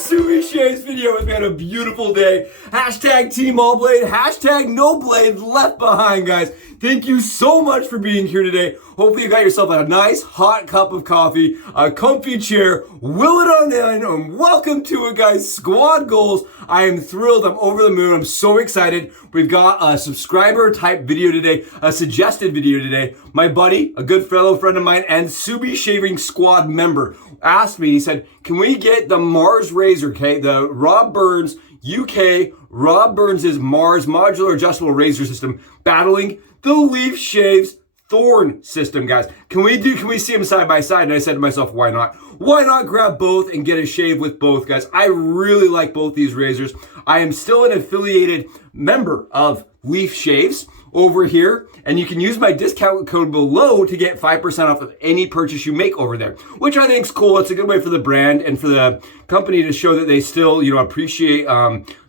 SHEESH video with me on a beautiful day. Hashtag Team All Blade, hashtag No Blade Left Behind, guys. Thank you so much for being here today. Hopefully you got yourself a nice hot cup of coffee, a comfy chair, will it on in, and welcome to it, guys. Squad goals. I am thrilled. I'm over the moon. I'm so excited. We've got a subscriber type video today, a suggested video today. My buddy, a good fellow friend of mine, and Subi Shaving Squad member asked me, he said, can we get the M.A.R.S razor, okay? The Rob Burns UK, Rob Burns' M.A.R.S modular adjustable razor system battling the Leafshaves Thorn system, guys. Can we see them side by side? And I said to myself, why not? Why not grab both and get a shave with both, guys? I really like both these razors. I am still an affiliated member of Leafshaves over here, and you can use my discount code below to get 5% off of any purchase you make over there, which I think is cool. It's a good way for the brand and for the company to show that they still, appreciate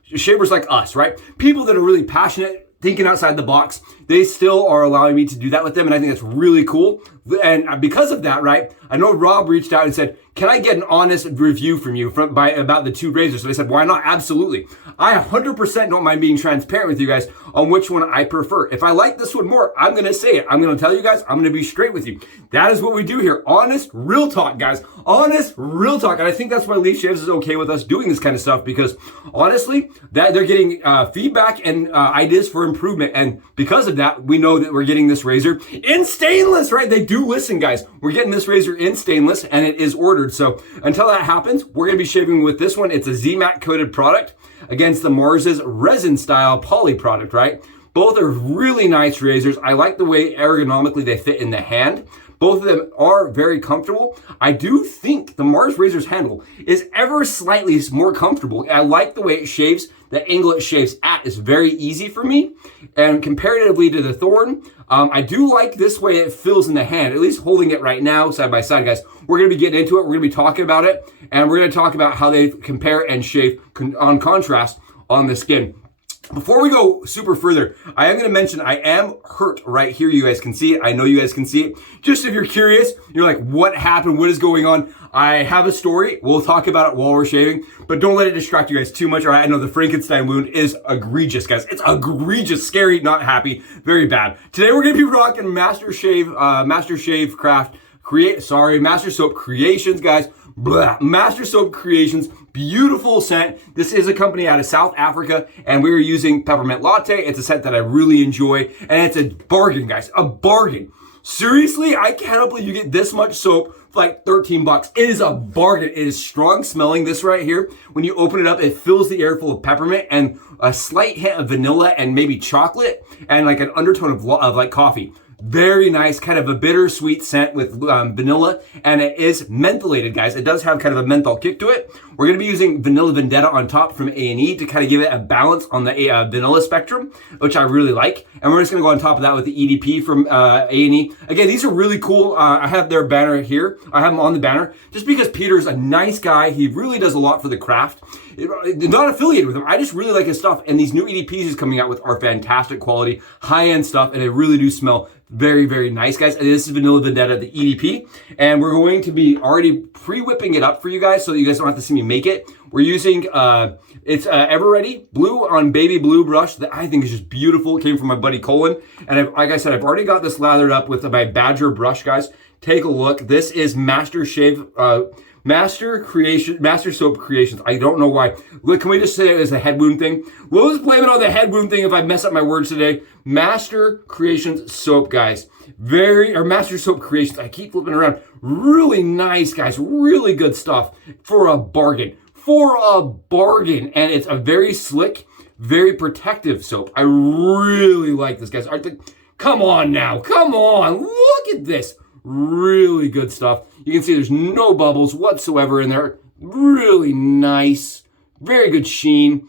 shavers like us, right? People that are really passionate, thinking outside the box, they still are allowing me to do that with them, and I think that's really cool. And because of that, right, I know Rob reached out and said, can I get an honest review from you about the two razors? So I said, why not? Absolutely. I 100% don't mind being transparent with you guys on which one I prefer. If I like this one more, I'm going to say it. I'm going to tell you guys, I'm going to be straight with you. That is what we do here. Honest, real talk, guys. Honest, real talk. And I think that's why Leafshaves is okay with us doing this kind of stuff, because honestly, that they're getting feedback and ideas for improvement. And because of that, we know that we're getting this razor in stainless, right? They do listen, guys. We're getting this razor in stainless, and it is ordered. So until that happens, we're going to be shaving with this one. It's a Z-Matte coated product against the M.A.R.S's resin style poly product, right? Both are really nice razors. I like the way ergonomically they fit in the hand. Both of them are very comfortable. I do think the M.A.R.S razor's handle is ever slightly more comfortable. I like the way it shaves. The angle it shaves at is very easy for me. And comparatively to the Thorn, I do like this way it feels in the hand, at least holding it right now, side by side, guys. We're gonna be getting into it. We're gonna be talking about it. And we're gonna talk about how they compare and shave on contrast on the skin. Before we go super further, I am going to mention I am hurt right here. You guys can see it. I know you guys can see it. Just if you're curious, you're like, what happened? What is going on? I have a story. We'll talk about it while we're shaving, but don't let it distract you guys too much. All right, I know the Frankenstein wound is egregious, guys. It's egregious, scary, not happy, very bad. Today we're going to be rocking Master Soap Creations, guys. Blah. Master Soap Creations, beautiful scent. This is a company out of South Africa, and we were using Peppermint Latte. It's a scent that I really enjoy, and it's a bargain, guys, a bargain. Seriously, I cannot believe you get this much soap for like 13 bucks. It is a bargain. It is strong smelling. This right here, when you open it up, it fills the air full of peppermint and a slight hint of vanilla and maybe chocolate and like an undertone of like coffee. Very nice, kind of a bittersweet scent with vanilla, and it is mentholated, guys. It does have kind of a menthol kick to it. We're going to be using Vanilla Vendetta on top from A&E to kind of give it a balance on the vanilla spectrum, which I really like. And we're just going to go on top of that with the EDP from A&E. Again, these are really cool. I have their banner here. I have them on the banner just because Peter's a nice guy. He really does a lot for the craft. Not affiliated with him. I just really like his stuff. And these new EDPs he's coming out with are fantastic quality, high-end stuff, and they really do smell very, very nice, guys. And this is Vanilla Vendetta, the EDP. And we're going to be already pre-whipping it up for you guys so that you guys don't have to see me make it. We're using, it's Ever Ready Blue on Baby Blue brush that I think is just beautiful. It came from my buddy Colin. And like I said, I've already got this lathered up with my Badger brush, guys. Take a look. This is Master Soap Creations. I don't know why. Look, can we just say it as a head wound thing? We'll just blame it on the head wound thing if I mess up my words today. Master Creations Soap, guys. Master Soap Creations. I keep flipping around. Really nice, guys. Really good stuff for a bargain. And it's a very slick, very protective soap. I really like this, guys. Come on now. Come on. Look at this. Really good stuff. You can see there's no bubbles whatsoever in there. Really nice. Very good sheen.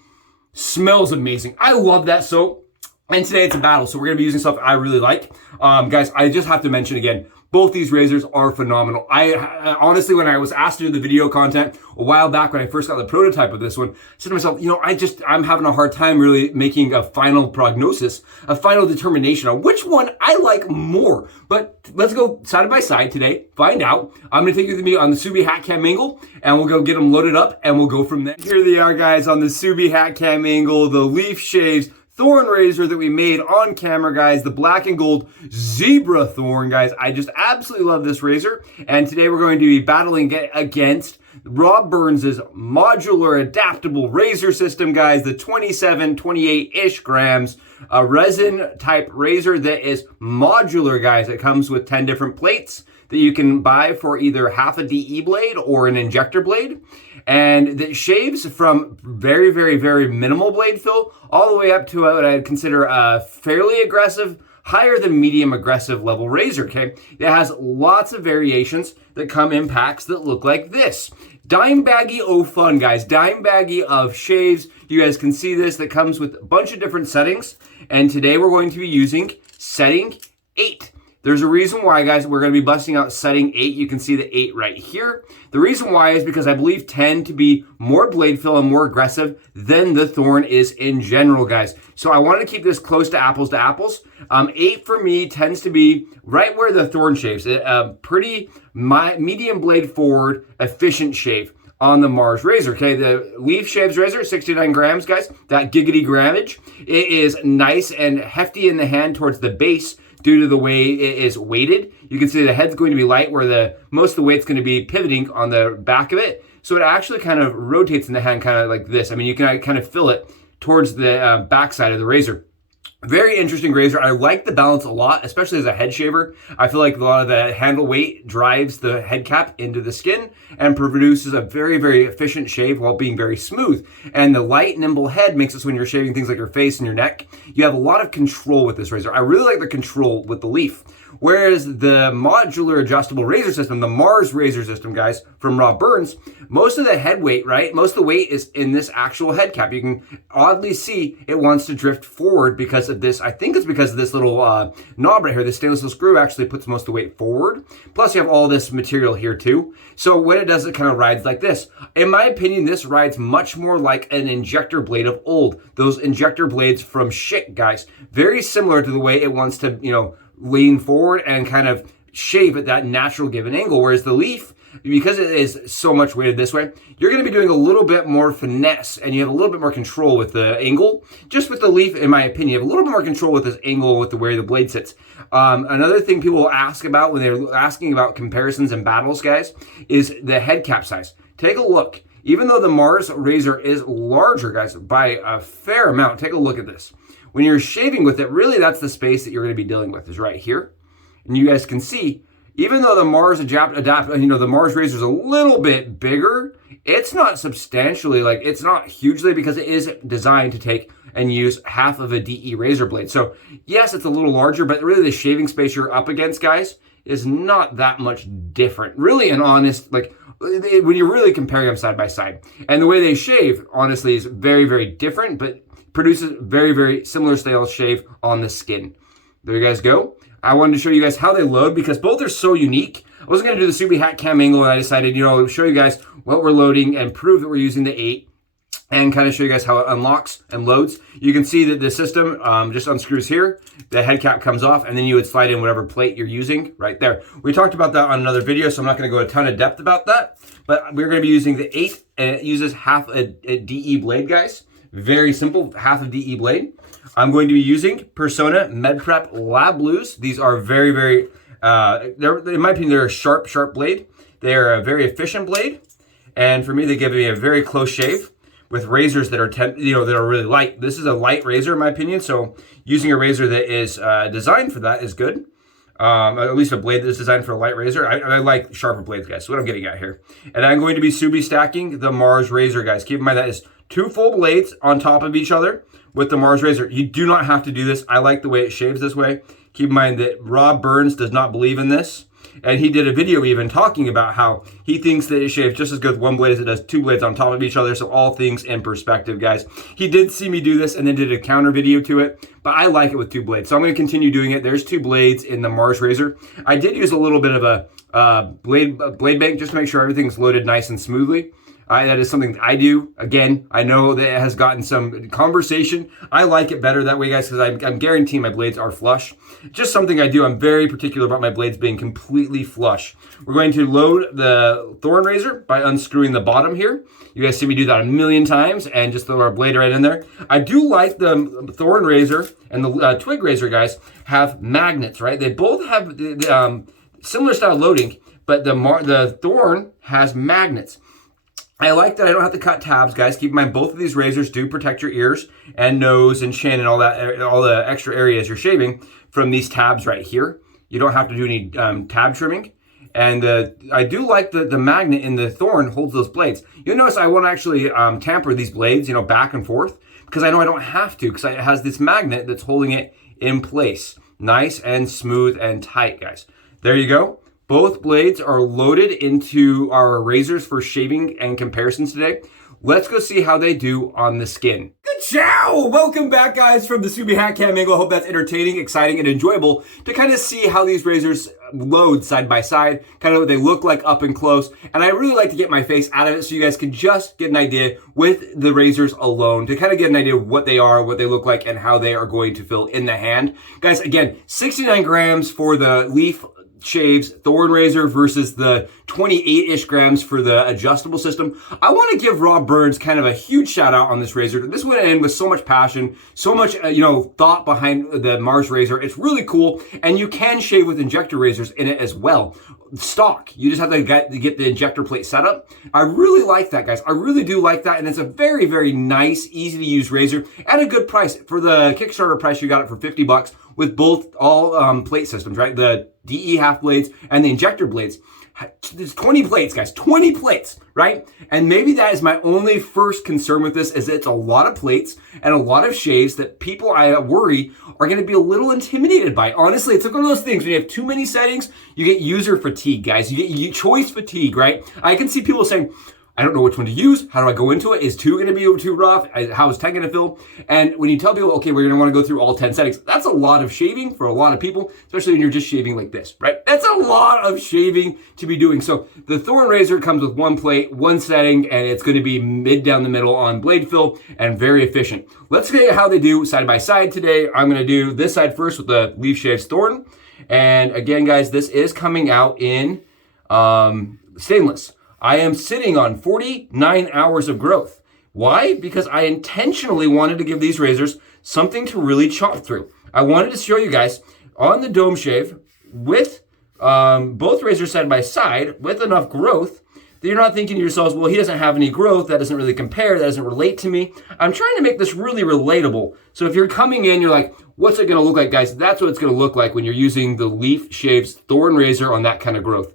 Smells amazing. I love that soap. And today it's a battle, so we're going to be using stuff I really like. Guys, I just have to mention again, Both these razors are phenomenal. I honestly, when I was asked to do the video content a while back when I first got the prototype of this one, I said to myself, you know, I'm having a hard time really making a final prognosis, a final determination on which one I like more. But let's go side by side today, find out. I'm gonna take you with me on the Subie Hat Cam Angle, and we'll go get them loaded up, and we'll go from there. Here they are, guys, on the Subie Hat Cam Angle, the Leafshaves Thorn razor that we made on camera, guys, the black and gold zebra Thorn, guys. I just absolutely love this razor, and today we're going to be battling against Rob Burns's modular adaptable razor system, guys, the 28-ish grams resin type razor that is modular, guys. It comes with 10 different plates that you can buy for either half a DE blade or an injector blade, and that shaves from very, very, very minimal blade fill all the way up to what I'd consider a fairly aggressive, higher than medium aggressive level razor, okay? It has lots of variations that come in packs that look like this. Dime baggy oh fun, guys. Dime baggy of shaves. You guys can see this. That comes with a bunch of different settings, and today we're going to be using setting 8. There's a reason why, guys, we're going to be busting out setting 8. You can see the 8 right here. The reason why is because I believe 10 to be more blade fill and more aggressive than the Thorn is in general, guys. So I wanted to keep this close to apples. 8 for me tends to be right where the Thorn shaves. A pretty medium blade forward, efficient shave on the M.A.R.S razor, okay? The Leafshaves razor, 69 grams, guys. That giggity grammage. It is nice and hefty in the hand towards the base, due to the way it is weighted. You can see the head's going to be light where most of the weight's going to be pivoting on the back of it. So it actually kind of rotates in the hand kind of like this. I mean, you can kind of feel it towards the back side of the razor. Very interesting razor. I like the balance a lot, especially as a head shaver. I feel like a lot of the handle weight drives the head cap into the skin and produces a very, very efficient shave while being very smooth. And the light, nimble head makes it so when you're shaving things like your face and your neck, you have a lot of control with this razor. I really like the control with the Leaf. Whereas the modular adjustable razor system, the M.A.R.S razor system, guys, from Rob Burns, most of the head weight, right? Most of the weight is in this actual head cap. You can oddly see it wants to drift forward because of this. I think it's because of this little knob right here. The stainless steel screw actually puts most of the weight forward. Plus you have all this material here too. So when it does, it kind of rides like this. In my opinion, this rides much more like an injector blade of old. Those injector blades from Schick, guys. Very similar to the way it wants to, you know, lean forward and kind of shave at that natural given angle. Whereas the Leaf, because it is so much weighted this way, you're going to be doing a little bit more finesse and you have a little bit more control with the angle. Just with the Leaf, in my opinion, you have a little bit more control with this angle with the way the blade sits. Another thing people will ask about when they're asking about comparisons and battles, guys, is the head cap size. Take a look. Even though the M.A.R.S razor is larger, guys, by a fair amount, take a look at this. When you're shaving with it, really that's the space that you're going to be dealing with is right here. And you guys can see, even though the M.A.R.S the M.A.R.S razor is a little bit bigger, it's not substantially, like it's not hugely, because it is designed to take and use half of a DE razor blade. So yes, it's a little larger, but really the shaving space you're up against, guys, is not that much different. Really and honest, like when you're really comparing them side by side. And the way they shave, honestly, is very, very different, but produces very, very similar style shave on the skin. There you guys go. I wanted to show you guys how they load because both are so unique. I wasn't going to do the Subie Hat Cam Angle, and I decided, you know, show you guys what we're loading and prove that we're using the 8 and kind of show you guys how it unlocks and loads. You can see that the system just unscrews here. The head cap comes off, and then you would slide in whatever plate you're using right there. We talked about that on another video, so I'm not going to go a ton of depth about that. But we're going to be using the 8, and it uses half a DE blade, guys. Very simple, half of DE blade. I'm going to be using Persona MedPrep Lab Blues. These are very, very, in my opinion, they're a sharp, sharp blade. They're a very efficient blade. And for me, they give me a very close shave with razors that are, that are really light. This is a light razor, in my opinion. So using a razor that is designed for that is good. At least a blade that's designed for a light razor. I like sharper blades, guys. So what I'm getting at here. And I'm going to be Subie stacking the M.A.R.S razor, guys. Keep in mind that is 2 full blades on top of each other with the M.A.R.S razor. You do not have to do this. I like the way it shaves this way. Keep in mind that Rob Burns does not believe in this. and he did a video even talking about how he thinks that it shaves just as good with one blade as it does two blades on top of each other. So all things in perspective, guys. He did see me do this and then did a counter video to it, but I like it with two blades. So I'm going to continue doing it. There's two blades in the M.A.R.S razor. I did use a little bit of a blade bank just to make sure everything's loaded nice and smoothly. That is something that I do. Again, I know that it has gotten some conversation. I like it better that way, guys, because I'm guaranteeing my blades are flush. Just something I do. I'm very particular about my blades being completely flush. We're going to load the Thorn razor by unscrewing the bottom here. You guys see me do that a million times and just throw our blade right in there. I do like the Thorn razor and the Twig razor, guys, have magnets, right? They both have similar style loading, but the Thorn has magnets. I like that I don't have to cut tabs, guys. Keep in mind, both of these razors do protect your ears and nose and chin and all that, all the extra areas you're shaving from these tabs right here. You don't have to do any tab trimming. And I do like the magnet in the Thorn holds those blades. You'll notice I won't actually tamper these blades, you know, back and forth, because I know I don't have to, because it has this magnet that's holding it in place. Nice and smooth and tight, guys. There you go. Both blades are loaded into our razors for shaving and comparisons today. Let's go see how they do on the skin. Good chow! Welcome back, guys, from the Subi Hat Cam angle. I hope that's entertaining, exciting, and enjoyable to kind of see how these razors load side by side, kind of what they look like up and close. And I really like to get my face out of it so you guys can just get an idea with the razors alone, to kind of get an idea of what they are, what they look like, and how they are going to feel in the hand. Guys, again, 69 grams for the LEAFSHAVES Thorn razor versus the 28-ish grams for the adjustable system. I want to give Rob Burns kind of a huge shout out on this razor. This went in with so much passion, so much thought behind the M.A.R.S razor. It's really cool, and you can shave with injector razors in it as well. Stock. You just have to get the injector plate set up. I really like that, guys. I really do like that, and it's a very, very nice, easy to use razor at a good price. For the Kickstarter price, you got it for $50 with both all plate systems, right? The DE half blades and the injector blades. There's 20 plates, guys, 20 plates, right? And maybe that is my only first concern with this, is it's a lot of plates and a lot of shaves that people, I worry, are going to be a little intimidated by. Honestly, it's like one of those things when you have too many settings, you get user fatigue, guys. You get choice fatigue, right? I can see people saying, I don't know which one to use. How do I go into it? Is 2 going to be too rough? How is 10 going to feel? And when you tell people, okay, we're going to want to go through all 10 settings, that's a lot of shaving for a lot of people, especially when you're just shaving like this, right? That's a lot of shaving to be doing. So the Thorn razor comes with one plate, one setting, and it's going to be mid down the middle on blade fill and very efficient. Let's see how they do side by side today. I'm going to do this side first with the Leafshaves Thorn. And again, guys, this is coming out in stainless. I am sitting on 49 hours of growth. Why? Because I intentionally wanted to give these razors something to really chop through. I wanted to show you guys on the dome shave with both razors side by side with enough growth that you're not thinking to yourselves, well, he doesn't have any growth. That doesn't really compare. That doesn't relate to me. I'm trying to make this really relatable. So if you're coming in, you're like, what's it going to look like, guys? That's what it's going to look like when you're using the Leafshaves Thorn razor on that kind of growth.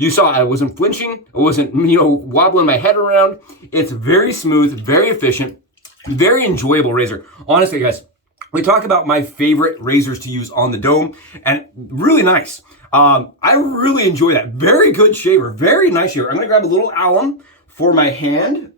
You saw I wasn't flinching. I wasn't, wobbling my head around. It's very smooth, very efficient, very enjoyable razor. Honestly, guys, we talk about my favorite razors to use on the dome, and really nice. I really enjoy that. Very good shaver, very nice shaver. I'm gonna grab a little alum for my hand.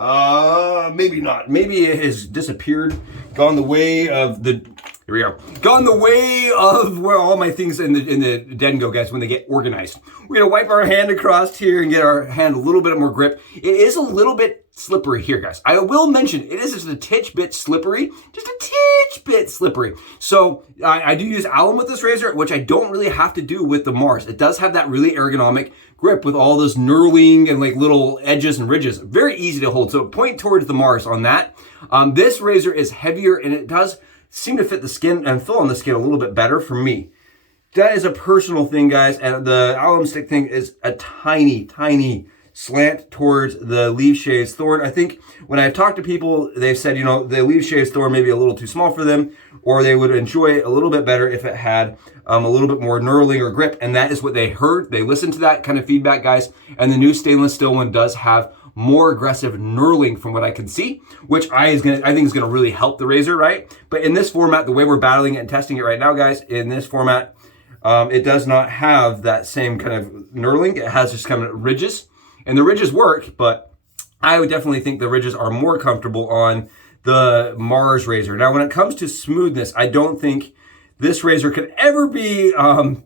Maybe not. Maybe it has disappeared, gone the way of the. Here we go. Gone the way of where all my things in the den go, guys, when they get organized. We're gonna wipe our hand across here and get our hand a little bit more grip. It is a little bit slippery here, guys. I will mention it is just a titch bit slippery, just a titch bit slippery. So I do use alum with this razor, which I don't really have to do with the M.A.R.S. It does have that really ergonomic grip with all those knurling and like little edges and ridges. Very easy to hold. So point towards the M.A.R.S. on that. This razor is heavier and it does seem to fit the skin and fill on the skin a little bit better for me. That is a personal thing, guys. And the alum stick thing is a tiny, tiny slant towards the Leafshaves Thorn. I think when I've talked to people, they've said, the Leafshaves Thorn may be a little too small for them, or they would enjoy it a little bit better if it had a little bit more knurling or grip. And that is what they heard. They listened to that kind of feedback, guys. And the new stainless steel one does have more aggressive knurling from what I can see, which I think is gonna really help the razor, right? But in this format, the way we're battling it and testing it right now, guys, in this format, It does not have that same kind of knurling. It has just kind of ridges, and the ridges work, but I would definitely think the ridges are more comfortable on the M.A.R.S razor. Now, when it comes to smoothness, I don't think this razor could ever be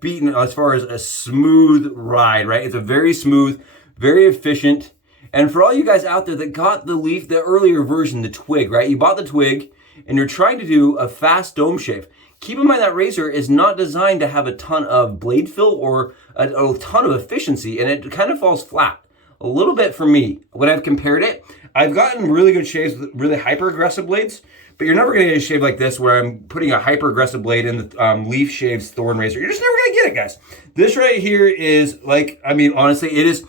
beaten as far as a smooth ride, right? It's a very smooth, very efficient. And for all you guys out there that got the Leaf, the earlier version, the Twig, right? You bought the Twig and you're trying to do a fast dome shave. Keep in mind that razor is not designed to have a ton of blade fill or a ton of efficiency, and it kind of falls flat a little bit for me. When I've compared it, I've gotten really good shaves with really hyper aggressive blades, but you're never going to get a shave like this where I'm putting a hyper aggressive blade in the Leafshaves Thorn razor. You're just never going to get it, guys. This right here is like, I mean, honestly, it is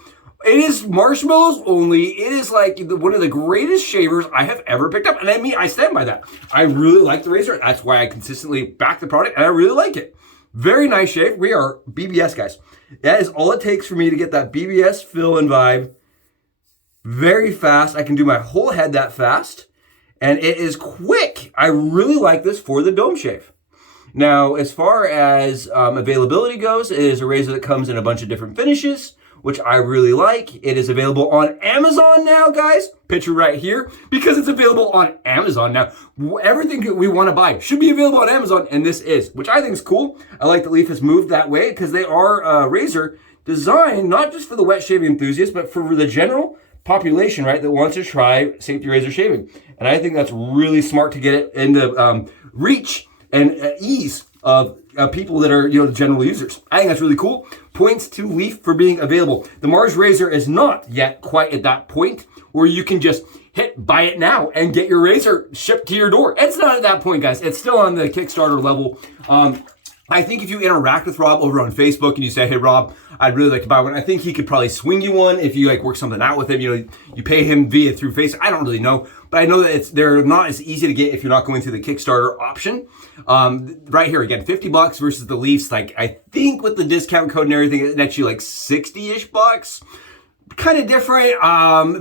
marshmallows only. It is like one of the greatest shavers I have ever picked up. And I mean, I stand by that. I really like the razor. That's why I consistently back the product, and I really like it. Very nice shave. We are BBS, guys. That is all it takes for me to get that BBS feel and vibe. Very fast. I can do my whole head that fast. And it is quick. I really like this for the dome shave. Now, as far as availability goes, it is a razor that comes in a bunch of different finishes, which I really like. It is available on Amazon now, guys. Picture right here, because it's available on Amazon now. Everything that we want to buy should be available on Amazon, and this is, which I think is cool. I like that Leaf has moved that way because they are a razor designed not just for the wet shaving enthusiast, but for the general population, right, that wants to try safety razor shaving. And I think that's really smart to get it into reach and ease of people that are, the general users. I think that's really cool. Points to Leaf for being available. The M.A.R.S razor is not yet quite at that point where you can just hit buy it now and get your razor shipped to your door. It's not at that point, guys. It's still on the Kickstarter level. I think if you interact with Rob over on Facebook and you say, hey, Rob, I'd really like to buy one, I think he could probably swing you one if you work something out with him. You pay him through Facebook. I don't really know, but I know that they're not as easy to get if you're not going through the Kickstarter option. Right here, again, $50 versus the Leafs. I think with the discount code and everything, it nets you 60-ish bucks. Kind of different,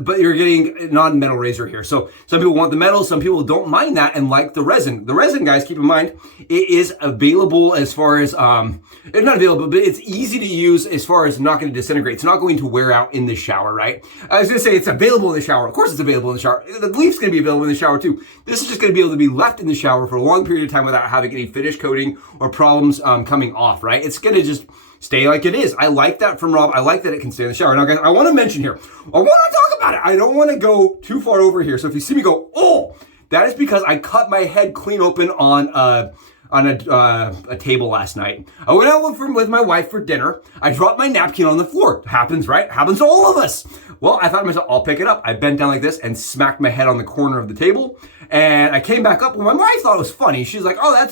but you're getting non-metal razor here. So some people want the metal, some people don't mind that and like the resin. The resin, guys, keep in mind, it is available as far as, it's not available, but it's easy to use as far as not going to disintegrate. It's not going to wear out in the shower, right? I was going to say it's available in the shower. Of course it's available in the shower. The Leaf's going to be available in the shower too. This is just going to be able to be left in the shower for a long period of time without having any finish coating or problems coming off, right? It's going to just stay like it is. I like that from Rob. I like that it can stay in the shower. Now, guys, I want to mention here, I want to talk about it. I don't want to go too far over here. So if you see me go, oh, that is because I cut my head clean open on a table last night. I went out with my wife for dinner. I dropped my napkin on the floor. Happens, right? Happens to all of us. Well, I thought to myself, I'll pick it up. I bent down like this and smacked my head on the corner of the table. And I came back up. Well, my wife thought it was funny. She's like, oh,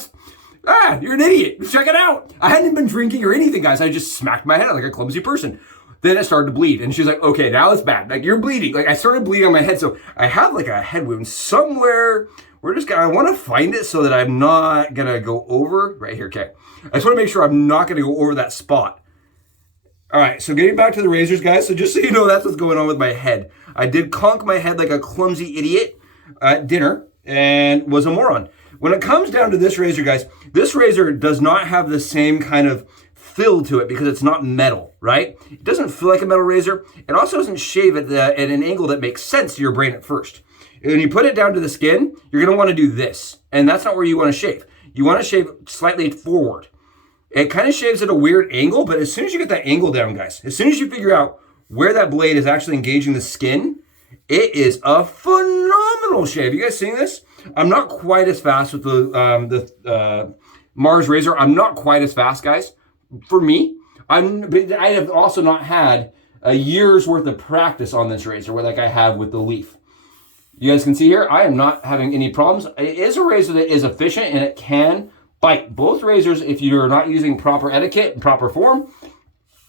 you're an idiot. Check it out. I hadn't been drinking or anything, guys. I just smacked my head like a clumsy person. Then it started to bleed. And she's like, okay, now it's bad. You're bleeding. I started bleeding on my head. So I have a head wound somewhere. I want to find it so that I'm not going to go over right here. Okay. I just want to make sure I'm not going to go over that spot. All right. So getting back to the razors, guys. So just so you know, that's what's going on with my head. I did conk my head like a clumsy idiot at dinner and was a moron. When it comes down to this razor, guys, this razor does not have the same kind of fill to it because it's not metal, right? It doesn't feel like a metal razor. It also doesn't shave at an angle that makes sense to your brain at first. When you put it down to the skin, you're going to want to do this. And that's not where you want to shave. You want to shave slightly forward. It kind of shaves at a weird angle, but as soon as you get that angle down, guys, as soon as you figure out where that blade is actually engaging the skin, it is a phenomenal shave. You guys seeing this? I'm not quite as fast with the M.A.R.S razor. I'm not quite as fast, guys. For me, I have also not had a year's worth of practice on this razor like I have with the Leaf. You guys can see here, I am not having any problems. It is a razor that is efficient and it can bite. Both razors, if you're not using proper etiquette and proper form,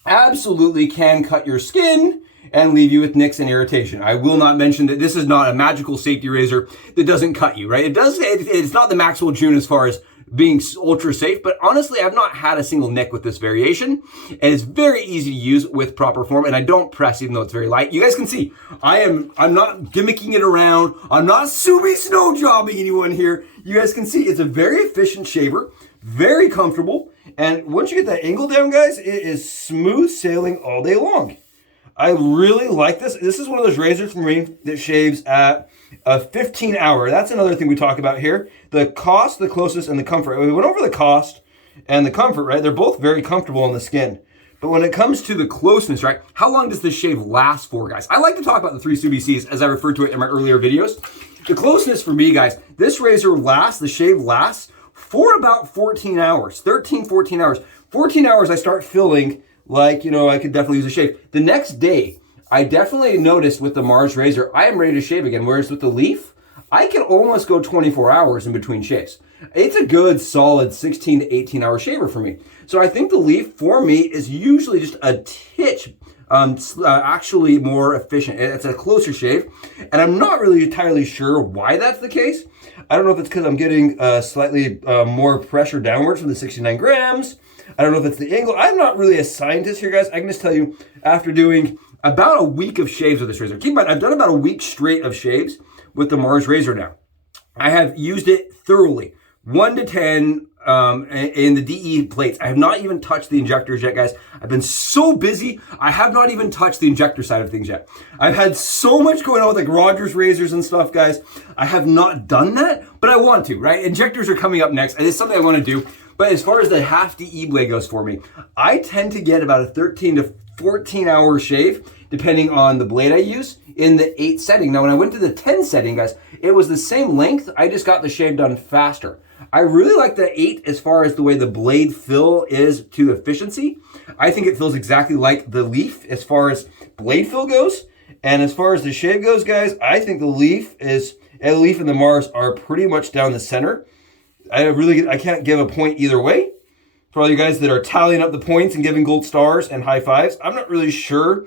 absolutely can cut your skin and leave you with nicks and irritation. I will not mention that this is not a magical safety razor that doesn't cut you, right? It's not the Maxwell June as far as being ultra safe, but honestly, I've not had a single nick with this variation, and it's very easy to use with proper form, and I don't press even though it's very light. You guys can see, I'm not gimmicking it around. I'm not snow jobbing anyone here. You guys can see it's a very efficient shaver, very comfortable, And once you get that angle down, guys, it is smooth sailing all day long. I really like this. This is one of those razors for me that shaves at a 15 hour. That's another thing we talk about here. The cost, the closeness, and the comfort. We went over the cost and the comfort, right? They're both very comfortable on the skin. But when it comes to the closeness, right? How long does this shave last for, guys? I like to talk about the 3 CBCs as I referred to it in my earlier videos. The closeness for me, guys, this razor lasts, the shave lasts for about 14 hours, 13, 14 hours. 14 hours, I start feeling like, you know, I could definitely use a shave. The next day, I definitely noticed with the M.A.R.S razor, I am ready to shave again. Whereas with the Leaf, I can almost go 24 hours in between shaves. It's a good, solid 16 to 18 hour shaver for me. So I think the Leaf, for me, is usually just a titch actually more efficient. It's a closer shave, and I'm not really entirely sure why that's the case. I don't know if it's because I'm getting slightly more pressure downwards from the 69 grams. I don't know if it's the angle. I'm not really a scientist here, guys. I can just tell you, after doing about a week of shaves with this razor, keep in mind, I've done about a week straight of shaves with the M.A.R.S razor now. I have used it thoroughly, 1 to 10 in the DE plates. I have not even touched the injectors yet, guys. I've been so busy, I have not even touched the injector side of things yet. I've had so much going on with like Rogers razors and stuff, guys. I have not done that, but I want to, right? Injectors are coming up next. It's something I want to do. But as far as the half DE blade goes for me, I tend to get about a 13 to 14 hour shave, depending on the blade I use, in the 8 setting. Now, when I went to the 10 setting, guys, it was the same length. I just got the shave done faster. I really like the 8 as far as the way the blade fill is to efficiency. I think it feels exactly like the Leaf as far as blade fill goes. And as far as the shave goes, guys, I think the Leaf and the M.A.R.S are pretty much down the center. I can't give a point either way. For all you guys that are tallying up the points and giving gold stars and high fives, I'm not really sure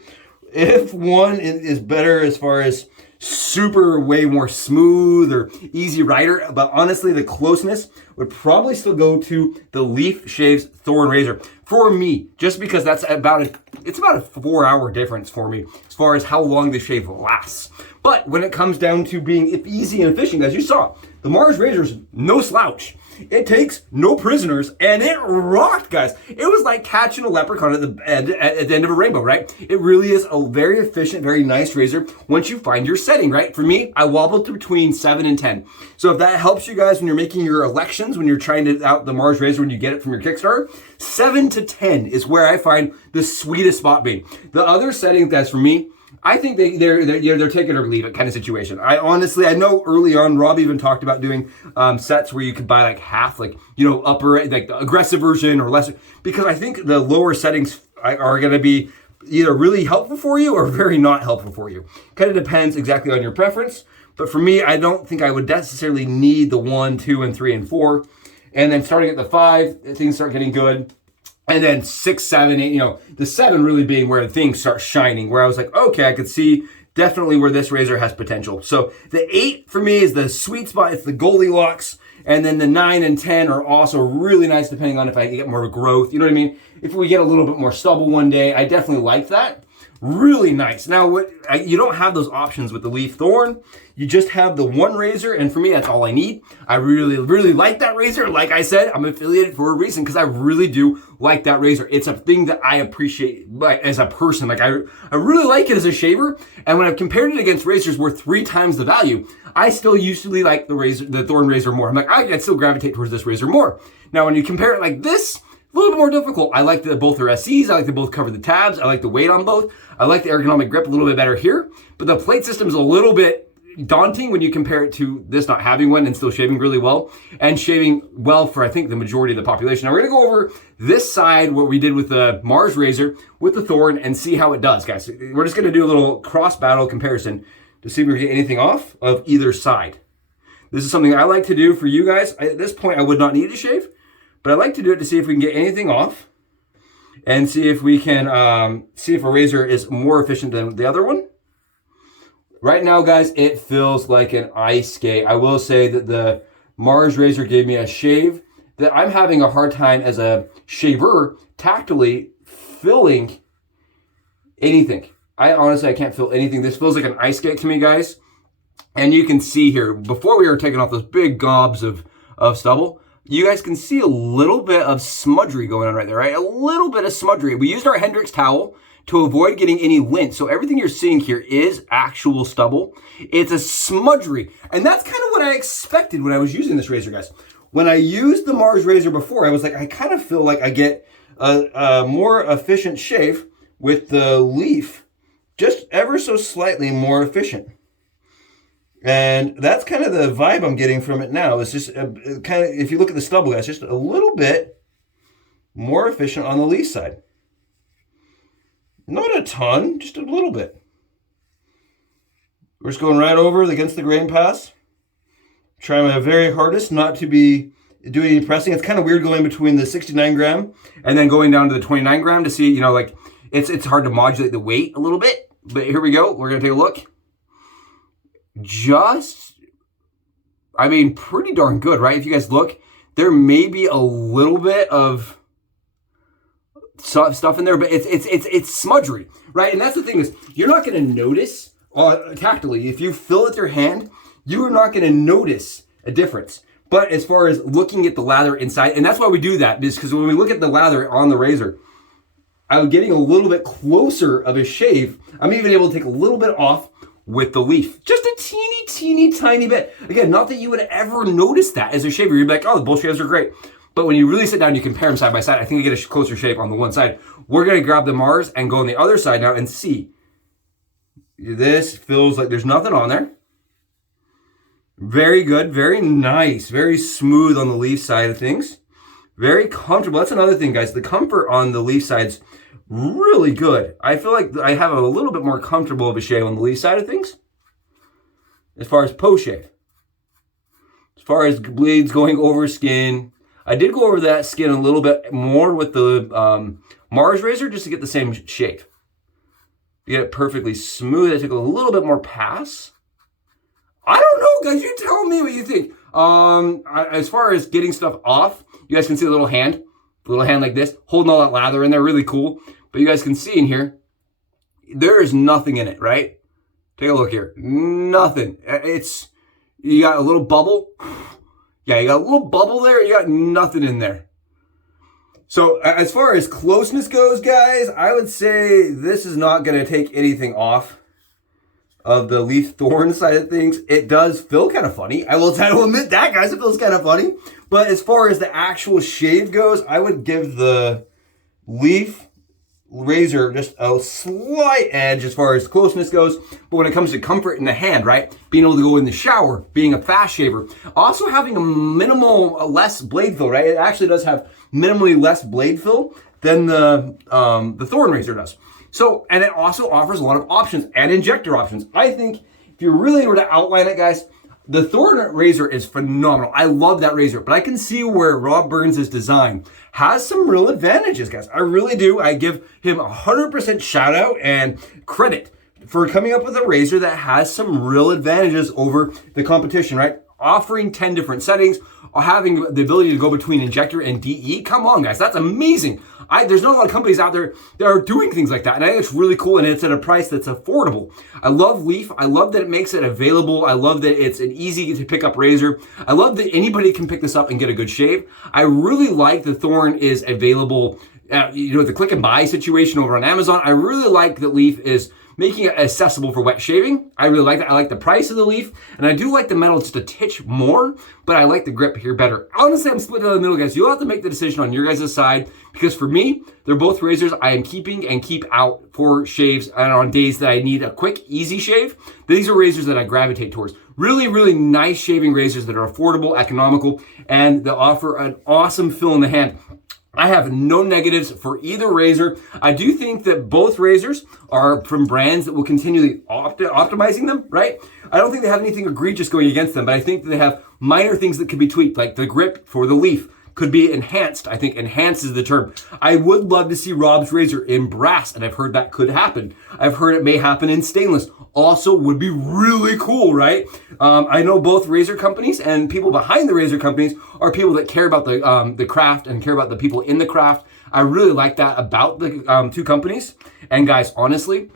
if one is better as far as super way more smooth or easy rider, but honestly the closeness would probably still go to the Leafshaves Thorn razor for me, just because that's about a 4 hour difference for me as far as how long the shave lasts. But when it comes down to being easy and efficient, as you saw, the M.A.R.S razor's no slouch. It takes no prisoners, and it rocked, guys. It was like catching a leprechaun at the end of a rainbow, right? It really is a very efficient, very nice razor once you find your setting, right? For me, I wobbled between 7 and 10. So if that helps you guys when you're making your elections, when you're trying to out the M.A.R.S razor when you get it from your Kickstarter, 7 to 10 is where I find the sweetest spot being. The other setting that's for me, I think they're take it or leave it kind of situation. I know early on, Rob even talked about doing sets where you could buy like half, like, you know, upper, like the aggressive version or lesser, because I think the lower settings are going to be either really helpful for you or very not helpful for you. Kind of depends exactly on your preference. But for me, I don't think I would necessarily need the 1, 2, and 3, and 4. And then starting at the 5, things start getting good. And then 6, 7, 8, you know, the 7 really being where things start shining, where I was like, okay, I could see definitely where this razor has potential. So the 8 for me is the sweet spot. It's the Goldilocks. And then the 9 and 10 are also really nice depending on if I get more growth. You know what I mean? If we get a little bit more stubble one day, I definitely like that. Really nice. Now, you don't have those options with the Leaf Thorn. You just have the one razor, and for me, that's all I need. I really, really like that razor. Like I said, I'm affiliated for a reason because I really do like that razor. It's a thing that I appreciate as a person. Like I really like it as a shaver, and when I've compared it against razors worth 3 times the value, I still usually like the Thorn razor more. I'm like, I can still gravitate towards this razor more. Now, when you compare it like this, a little bit more difficult. I like that both are SEs. I like that both cover the tabs. I like the weight on both. I like the ergonomic grip a little bit better here, but the plate system is a little bit daunting when you compare it to this not having one and still shaving really well and shaving well for, I think, the majority of the population. Now we're gonna go over this side, what we did with the M.A.R.S razor with the Thorn, and see how it does, guys. We're just gonna do a little cross battle comparison to see if we can get anything off of either side. This is something I like to do for you guys. At this point, I would not need to shave, but I like to do it to see if we can get anything off and see if we can see if a razor is more efficient than the other one. Right now, guys, it feels like an ice skate. I will say that the M.A.R.S razor gave me a shave that I'm having a hard time as a shaver tactily feeling anything. I can't feel anything. This feels like an ice skate to me, guys. And you can see here, before we were taking off those big gobs of stubble, you guys can see a little bit of smudgery going on right there, right? A little bit of smudgery. We used our Hendrix towel to avoid getting any lint. So everything you're seeing here is actual stubble. It's a smudgery. And that's kind of what I expected when I was using this razor, guys. When I used the M.A.R.S razor before, I was like, I kind of feel like I get a more efficient shave with the Leaf, just ever so slightly more efficient. And that's kind of the vibe I'm getting from it now. It's just kind of, if you look at the stubble, guys, just a little bit more efficient on the Leaf side. Not a ton, just a little bit. We're just going right over against the grain pass. Trying my very hardest not to be doing any pressing. It's kind of weird going between the 69 gram and then going down to the 29 gram to see, you know, like it's hard to modulate the weight a little bit. But here we go. We're going to take a look. Just, I mean, pretty darn good, right? If you guys look, there may be a little bit of stuff in there, but it's smudgery, right? And that's the thing is, you're not going to notice tactily. If you fill with your hand, you are not going to notice a difference. But as far as looking at the lather inside, and that's why we do that, is because when we look at the lather on the razor, I'm getting a little bit closer of a shave. I'm even able to take a little bit off with the Leaf. Just a teeny tiny bit. Again, not that you would ever notice that as a shaver. You'd be like, oh, the both shaves are great. But when you really sit down, you compare them side by side. I think you get a closer shave on the one side. We're going to grab the M.A.R.S and go on the other side now and see. This feels like there's nothing on there. Very good, very nice, very smooth on the Leaf side of things. Very comfortable. That's another thing, guys. The comfort on the Leaf side's really good. I feel like I have a little bit more comfortable of a shave on the Leaf side of things as far as post shave. As far as blades going over skin, I did go over that skin a little bit more with the M.A.R.S razor just to get the same shave. To get it perfectly smooth, I took a little bit more pass. I don't know, guys. You tell me what you think. As far as getting stuff off, you guys can see the little hand like this, holding all that lather in there, really cool. But you guys can see in here, there is nothing in it, right? Take a look here. Nothing. You got a little bubble. Yeah, you got a little bubble there. You got nothing in there. So as far as closeness goes, guys, I would say this is not going to take anything off of the Leaf Thorn side of things. It does feel kind of funny. I will admit that, guys. It feels kind of funny. But as far as the actual shave goes, I would give the Leaf razor just a slight edge as far as closeness goes. But when it comes to comfort in the hand, right? Being able to go in the shower, being a fast shaver, also having a less blade fill, right? It actually does have minimally less blade fill than the Thorn razor does. So, and it also offers a lot of options and injector options. I think if you really were to outline it, guys, the Thorn razor is phenomenal. I love that razor, but I can see where Rob Burns' design has some real advantages, guys. I really do. I give him 100% shout out and credit for coming up with a razor that has some real advantages over the competition, right? Offering 10 different settings, having the ability to go between injector and DE. Come on, guys, that's amazing. There's not a lot of companies out there that are doing things like that, and I think it's really cool, and it's at a price that's affordable. I love Leaf. I love that it makes it available. I love that it's an easy to pick up razor. I love that anybody can pick this up and get a good shave. I really like the Thorn is available, the click and buy situation over on Amazon. I really like that Leaf is making it accessible for wet shaving. I really like that. I like the price of the Leaf, and I do like the metal just a titch more, but I like the grip here better. Honestly, I'm split down the middle, guys. You'll have to make the decision on your guys' side, because for me, they're both razors I am keeping and keep out for shaves and on days that I need a quick, easy shave. These are razors that I gravitate towards. Really, really nice shaving razors that are affordable, economical, and that offer an awesome feel in the hand. I have no negatives for either razor. I do think that both razors are from brands that will continually optimizing them, right? I don't think they have anything egregious going against them, but I think that they have minor things that could be tweaked, like the grip for the Leaf could be enhanced. I think enhanced is the term. I would love to see Rob's razor in brass, and I've heard that could happen. I've heard it may happen in stainless. Also would be really cool, right? I know both razor companies and people behind the razor companies are people that care about the craft and care about the people in the craft. I really like that about the two companies. And guys, honestly,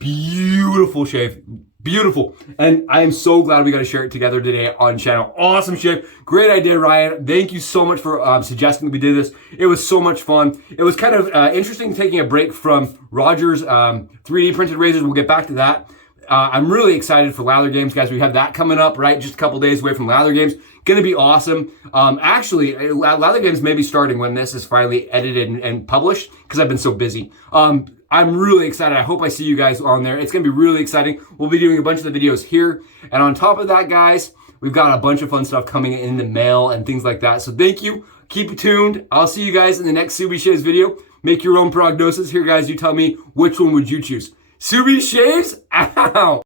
beautiful shave. Beautiful. And I am so glad we got to share it together today on channel. Awesome shit. Great idea, Ryan. Thank you so much for suggesting that we did this. It was so much fun. It was kind of interesting taking a break from Roger's 3D printed razors. We'll get back to that. I'm really excited for Lather Games, guys. We have that coming up, right? Just a couple days away from Lather Games. Gonna be awesome. Actually, Lather Games may be starting when this is finally edited and published because I've been so busy. I'm really excited. I hope I see you guys on there. It's gonna be really exciting. We'll be doing a bunch of the videos here. And on top of that, guys, we've got a bunch of fun stuff coming in the mail and things like that. So thank you. Keep it tuned. I'll see you guys in the next Leafshaves video. Make your own prognosis. Here, guys, you tell me which one would you choose. Leafshaves, ow!